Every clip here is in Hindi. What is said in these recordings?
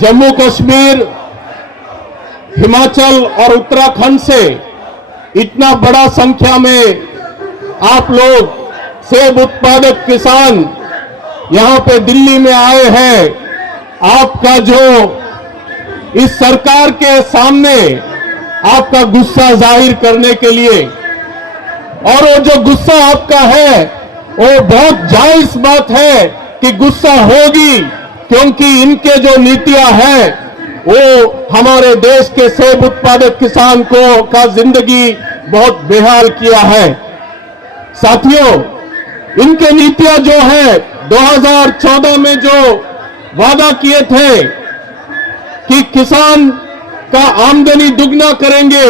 जम्मू कश्मीर, हिमाचल और उत्तराखंड से इतना बड़ा संख्या में आप लोग सेब उत्पादक किसान यहां पे दिल्ली में आए हैं। आपका जो इस सरकार के सामने आपका गुस्सा जाहिर करने के लिए, और वो जो गुस्सा आपका है वो बहुत जायज बात है कि गुस्सा होगी, क्योंकि इनके जो नीतियां हैं वो हमारे देश के सेब उत्पादक किसान का जिंदगी बहुत बेहाल किया है। साथियों, इनके नीतियां जो है 2014 में जो वादा किए थे कि किसान का आमदनी दुगना करेंगे,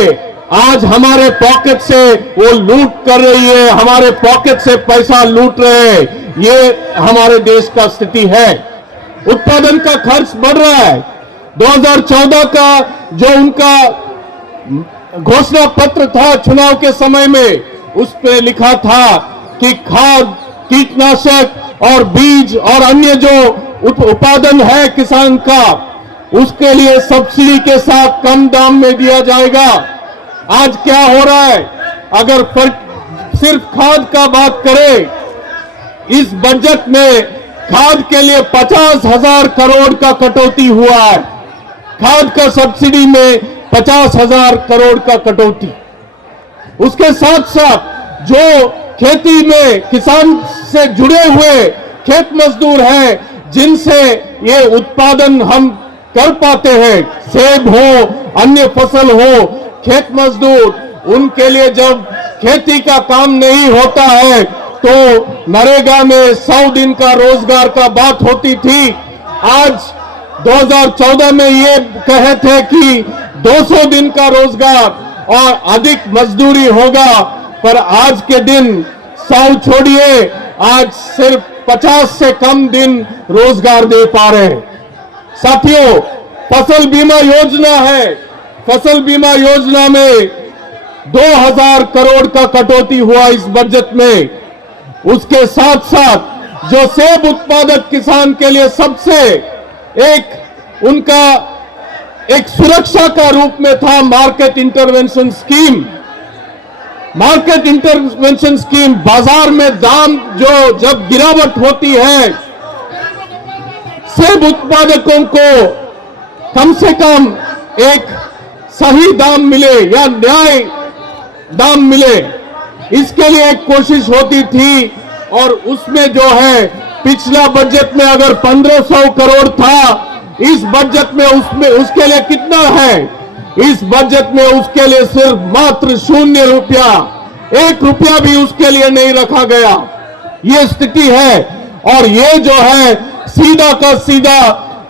आज हमारे पॉकेट से वो लूट कर रही है, हमारे पॉकेट से पैसा लूट रहे हैं। ये हमारे देश का स्थिति है। उत्पादन का खर्च बढ़ रहा है। 2014 का जो उनका घोषणा पत्र था चुनाव के समय में, उस पे लिखा था कि खाद, कीटनाशक और बीज और अन्य जो उत्पादन है किसान का, उसके लिए सब्सिडी के साथ कम दाम में दिया जाएगा। आज क्या हो रहा है? अगर सिर्फ खाद का बात करें, इस बजट में खाद के लिए 50,000 करोड़ का कटौती हुआ है। खाद का सब्सिडी में 50,000 करोड़ का कटौती। उसके साथ साथ जो खेती में किसान से जुड़े हुए खेत मजदूर हैं, जिनसे ये उत्पादन हम कर पाते हैं, सेब हो, अन्य फसल हो, खेत मजदूर, उनके लिए जब खेती का काम नहीं होता है तो नरेगा में 100 दिन का रोजगार का बात होती थी। आज 2014 में ये कहे थे कि 200 दिन का रोजगार और अधिक मजदूरी होगा, पर आज के दिन 100 छोड़िए, आज सिर्फ 50 से कम दिन रोजगार दे पा रहे हैं। साथियों, फसल बीमा योजना है। फसल बीमा योजना में 2000 करोड़ का कटौती हुआ इस बजट में। उसके साथ साथ जो सेब उत्पादक किसान के लिए सबसे उनका एक सुरक्षा का रूप में था market intervention scheme. Market intervention scheme, बाजार में दाम जो जब गिरावट होती है, सेब उत्पादकों को कम से कम एक सही दाम मिले या न्याय दाम मिले, इसके लिए एक कोशिश होती थी। और उसमें जो है पिछला बजट में अगर 1500 करोड़ था, इस बजट में उसके लिए कितना है? इस बजट में उसके लिए सिर्फ मात्र 0 रुपया, 1 रुपया भी उसके लिए नहीं रखा गया। ये स्थिति है। और ये जो है सीधा का सीधा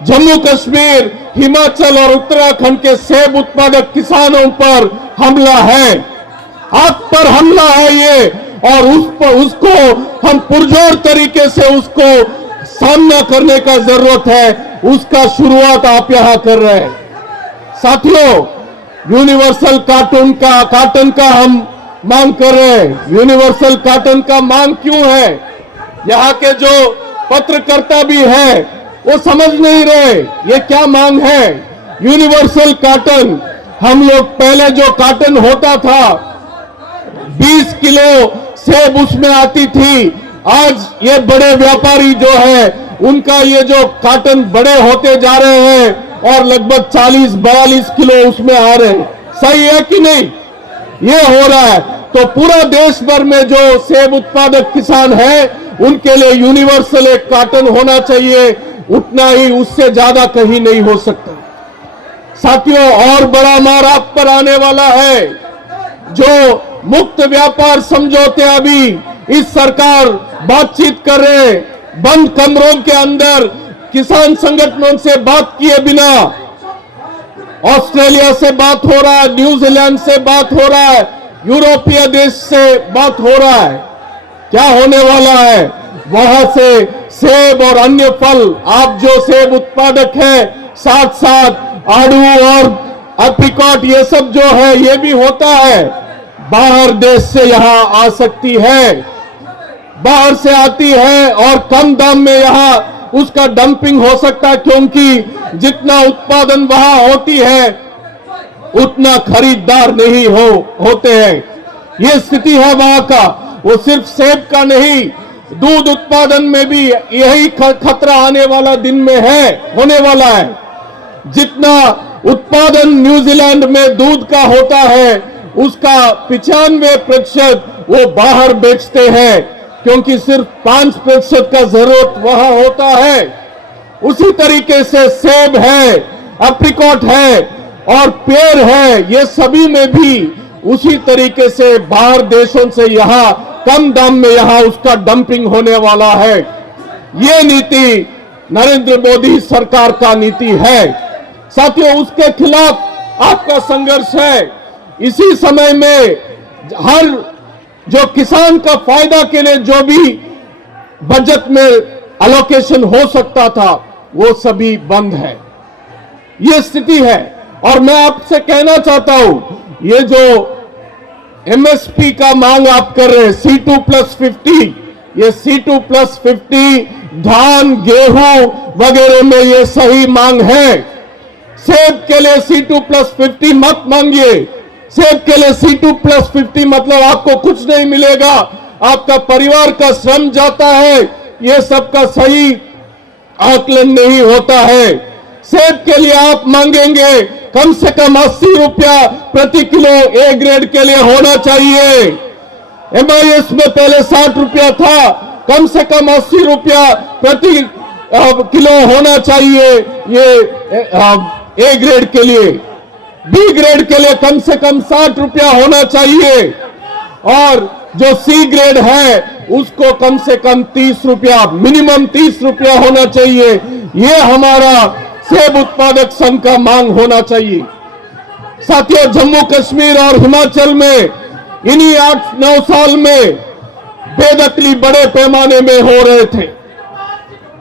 जम्मू कश्मीर, हिमाचल और उत्तराखंड के सेब उत्पादक किसानों पर हमला है, आप पर हमला है ये। और उसको हम पुरजोर तरीके से उसको सामना करने का जरूरत है। उसका शुरुआत आप यहां कर रहे हैं। साथियों, यूनिवर्सल काटन का हम मांग कर रहे हैं। यूनिवर्सल काटन का मांग क्यों है? यहां के जो पत्रकर्ता भी है वो समझ नहीं रहे ये क्या मांग है। यूनिवर्सल काटन, हम लोग पहले जो काटन होता था 20 किलो सेब उसमें आती थी, आज ये बड़े व्यापारी जो है उनका ये जो काटन बड़े होते जा रहे हैं और लगभग 40-42 किलो उसमें आ रहे हैं। सही है कि नहीं? ये हो रहा है। तो पूरा देश भर में जो सेब उत्पादक किसान है उनके लिए यूनिवर्सल एक काटन होना चाहिए, उतना ही, उससे ज्यादा कहीं नहीं हो सकता। साथियों, और बड़ा मार आप पर आने वाला है। जो मुक्त व्यापार समझौते अभी इस सरकार बातचीत कर रहे, बंद कमरों के अंदर किसान संगठनों से बात किए बिना, ऑस्ट्रेलिया से बात हो रहा है, न्यूजीलैंड से बात हो रहा है, यूरोपीय देश से बात हो रहा है। क्या होने वाला है? वहां से सेब और अन्य फल, आप जो सेब उत्पादक है, साथ साथ आड़ू और एप्रिकॉट, ये सब जो है ये भी होता है, बाहर देश से यहां आ सकती है, बाहर से आती है और कम दाम में यहां उसका डंपिंग हो सकता है, क्योंकि जितना उत्पादन वहां होती है उतना खरीदार नहीं होते हैं। ये स्थिति है वहां का। वो सिर्फ सेब का नहीं, दूध उत्पादन में भी यही खतरा आने वाला दिन में होने वाला है। जितना उत्पादन न्यूजीलैंड में दूध का होता है, उसका 95% वो बाहर बेचते हैं, क्योंकि सिर्फ 5% का जरूरत वहां होता है। उसी तरीके से सेब है, एप्रिकॉट है और पेड़ है, ये सभी में भी उसी तरीके से बाहर देशों से यहां कम दाम में यहां उसका डंपिंग होने वाला है। ये नीति नरेंद्र मोदी सरकार का नीति है। साथियों, उसके खिलाफ आपका संघर्ष है। इसी समय में हर जो किसान का फायदा के लिए जो भी बजट में अलोकेशन हो सकता था, वो सभी बंद है। ये स्थिति है। और मैं आपसे कहना चाहता हूं, ये जो एमएसपी का मांग आप कर रहे हैं, C2+50, ये C2+50 धान, गेहूं वगैरह में ये सही मांग है। सेब के लिए C2+50 मत मांगिए। सेब के लिए C2+50 मतलब आपको कुछ नहीं मिलेगा, आपका परिवार का श्रम जाता है, ये सबका सही आकलन नहीं होता है। सेब के लिए आप मांगेंगे कम से कम 80 रुपया प्रति किलो ए ग्रेड के लिए होना चाहिए। MIS में पहले 60 रुपया था, कम से कम 80 रुपया प्रति किलो होना चाहिए ये ए ग्रेड के लिए। बी ग्रेड के लिए कम से कम 60 रुपया होना चाहिए और जो सी ग्रेड है उसको कम से कम 30 रुपया, मिनिमम 30 रुपया होना चाहिए। ये हमारा सेब उत्पादक संघ का मांग होना चाहिए। साथियों, जम्मू कश्मीर और हिमाचल में इन्हीं 8-9 साल में बेदखली बड़े पैमाने में हो रहे थे।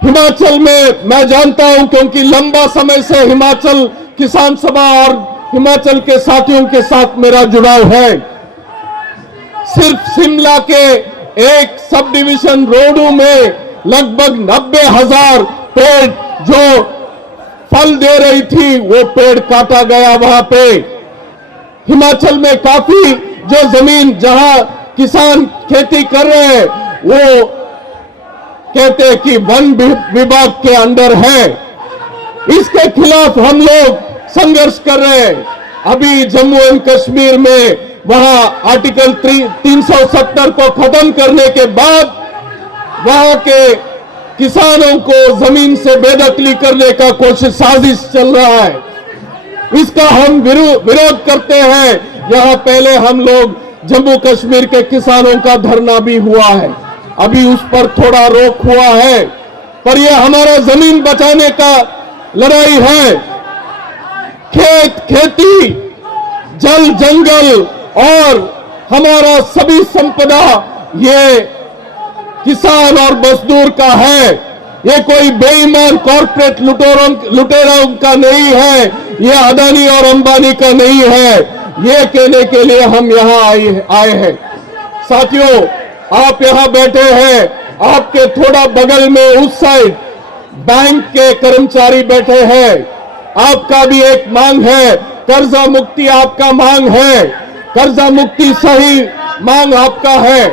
हिमाचल में मैं जानता हूं, क्योंकि लंबा समय से हिमाचल किसान सभा और हिमाचल के साथियों के साथ मेरा जुड़ाव है। सिर्फ शिमला के एक सब डिवीजन रोडू में लगभग 90,000 पेड़ जो फल दे रही थी, वो पेड़ काटा गया वहां पे। हिमाचल में काफी जो जमीन जहां किसान खेती कर रहे हैं, वो कहते हैं कि वन विभाग के अंडर है। इसके खिलाफ हम लोग संघर्ष कर रहे हैं। अभी जम्मू एंड कश्मीर में वहां आर्टिकल 370 को खत्म करने के बाद वहां के किसानों को जमीन से बेदखली करने का कोशिश साजिश चल रहा है। इसका हम विरोध करते हैं। यहां पहले हम लोग जम्मू कश्मीर के किसानों का धरना भी हुआ है, अभी उस पर थोड़ा रोक हुआ है, पर यह हमारा जमीन बचाने का लड़ाई है। खेत, खेती, जल, जंगल और हमारा सभी संपदा ये किसान और मजदूर का है। ये कोई बेईमान कॉर्पोरेट लुटेरों का नहीं है, ये अदानी और अंबानी का नहीं है। ये कहने के लिए हम यहां आए हैं। साथियों, आप यहां बैठे हैं, आपके थोड़ा बगल में उस साइड बैंक के कर्मचारी बैठे हैं। आपका भी एक मांग है, कर्जा मुक्ति आपका मांग है। कर्जा मुक्ति सही मांग आपका है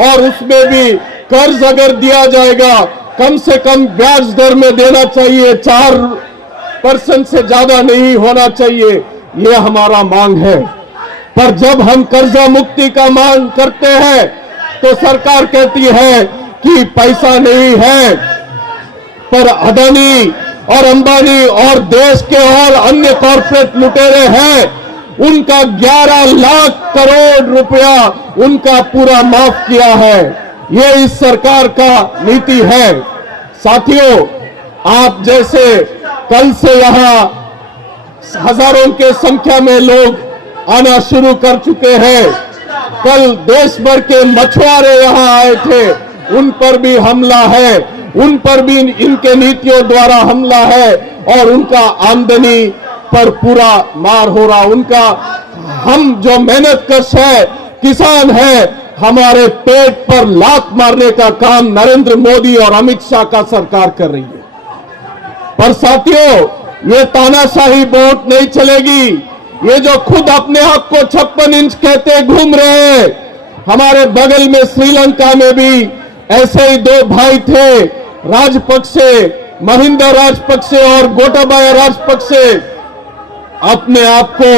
और उसमें भी कर्ज अगर दिया जाएगा कम से कम ब्याज दर में देना चाहिए, 4% से ज्यादा नहीं होना चाहिए। ये हमारा मांग है। पर जब हम कर्जा मुक्ति का मांग करते हैं तो सरकार कहती है कि पैसा नहीं है। पर अदानी और अंबानी और देश के और अन्य कॉर्पोरेट लुटेरे हैं, उनका 11 लाख करोड़ रुपया उनका पूरा माफ किया है। ये इस सरकार का नीति है। साथियों, आप जैसे कल से यहां हजारों के संख्या में लोग आना शुरू कर चुके हैं। कल देश भर के मछुआरे यहां आए थे, उन पर भी हमला है, उन पर भी इनके नीतियों द्वारा हमला है और उनका आमदनी पर पूरा मार हो रहा। उनका हम जो मेहनत कश है, किसान है, हमारे पेट पर लात मारने का काम नरेंद्र मोदी और अमित शाह का सरकार कर रही है। पर साथियों, ये तानाशाही वोट नहीं चलेगी। ये जो खुद अपने आप को 56 इंच कहते घूम रहे हैं, हमारे बगल में श्रीलंका में भी ऐसे ही दो भाई थे, राजपक्षे, महिंदा राजपक्षे और गोटाबाया राजपक्षे, अपने आप को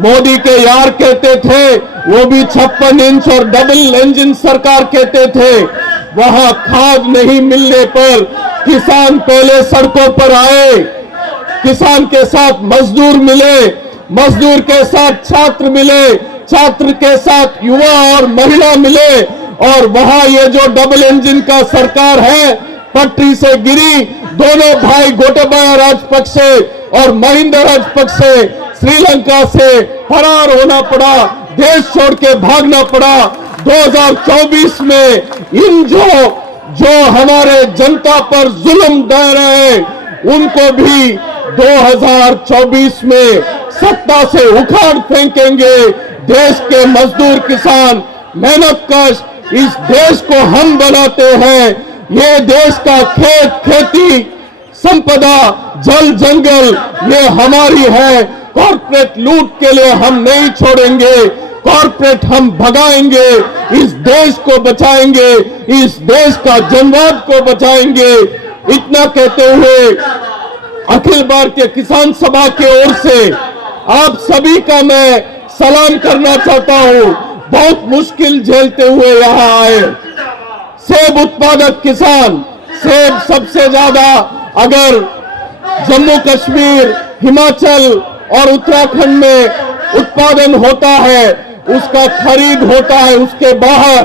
मोदी के यार कहते थे। वो भी 56 इंच और डबल इंजन सरकार कहते थे। वहां खाद नहीं मिलने पर किसान पहले सड़कों पर आए, किसान के साथ मजदूर मिले, मजदूर के साथ छात्र मिले, छात्र के साथ युवा और महिला मिले, और वहां ये जो डबल इंजन का सरकार है पटरी से गिरी। दोनों भाई गोटाबाया राजपक्षे और महिंदा राजपक्षे श्रीलंका से फरार होना पड़ा, देश छोड़ के भागना पड़ा। 2024 में इन जो हमारे जनता पर जुल्म ढा रहे हैं, उनको भी 2024 में सत्ता से उखाड़ फेंकेंगे। देश के मजदूर, किसान, मेहनतकश, इस देश को हम बनाते हैं। ये देश का खेत, खेती, संपदा, जल, जंगल, ये हमारी है। कॉर्पोरेट लूट के लिए हम नहीं छोड़ेंगे। कॉर्पोरेट हम भगाएंगे, इस देश को बचाएंगे, इस देश का जनवाद को बचाएंगे। इतना कहते हुए अखिल भारतीय किसान सभा की ओर से आप सभी का मैं सलाम करना चाहता हूं। बहुत मुश्किल झेलते हुए यहां आए। सेब उत्पादक किसान, सेब सबसे ज्यादा अगर जम्मू कश्मीर, हिमाचल और उत्तराखंड में उत्पादन होता है, उसका खरीद होता है उसके बाहर,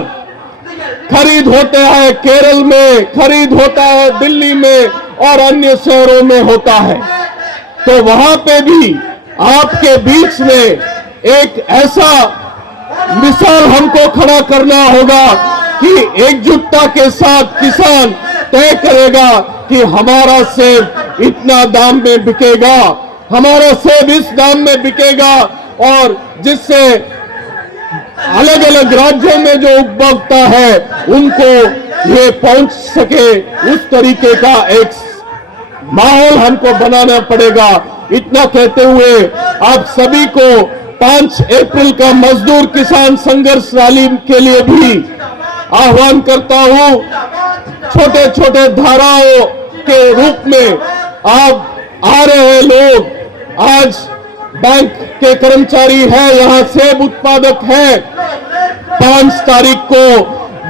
खरीद होता है केरल में, खरीद होता है दिल्ली में और अन्य शहरों में होता है। तो वहां पे भी आपके बीच में एक ऐसा मिसाल हमको खड़ा करना होगा कि एकजुटता के साथ किसान तय करेगा कि हमारा सेब इतना दाम में बिकेगा, हमारा सेब इस दाम में बिकेगा, और जिससे अलग अलग राज्यों में जो उपभोक्ता है उनको ये पहुंच सके, उस तरीके का एक माहौल हमको बनाना पड़ेगा। इतना कहते हुए आप सभी को 5 अप्रैल का मजदूर किसान संघर्ष रैली के लिए भी आह्वान करता हूं। छोटे छोटे धाराओं के रूप में आप आ रहे हैं लोग, आज बैंक के कर्मचारी है, यहां सेब उत्पादक है। 5 तारीख को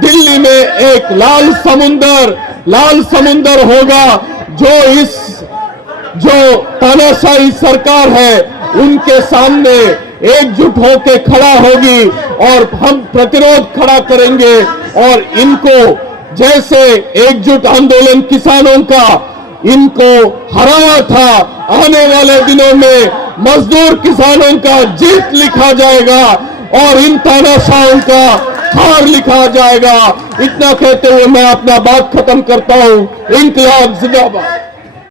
दिल्ली में एक लाल समुंदर होगा, जो तानाशाही सरकार है उनके सामने एकजुट होकर खड़ा होगी और हम प्रतिरोध खड़ा करेंगे। और इनको जैसे एकजुट आंदोलन किसानों का इनको हराया था, आने वाले दिनों में मजदूर किसानों का जीत लिखा जाएगा और इन तानाशाहों का हार लिखा जाएगा। इतना कहते हुए मैं अपना बात खत्म करता हूं। इंकलाब जिंदाबाद।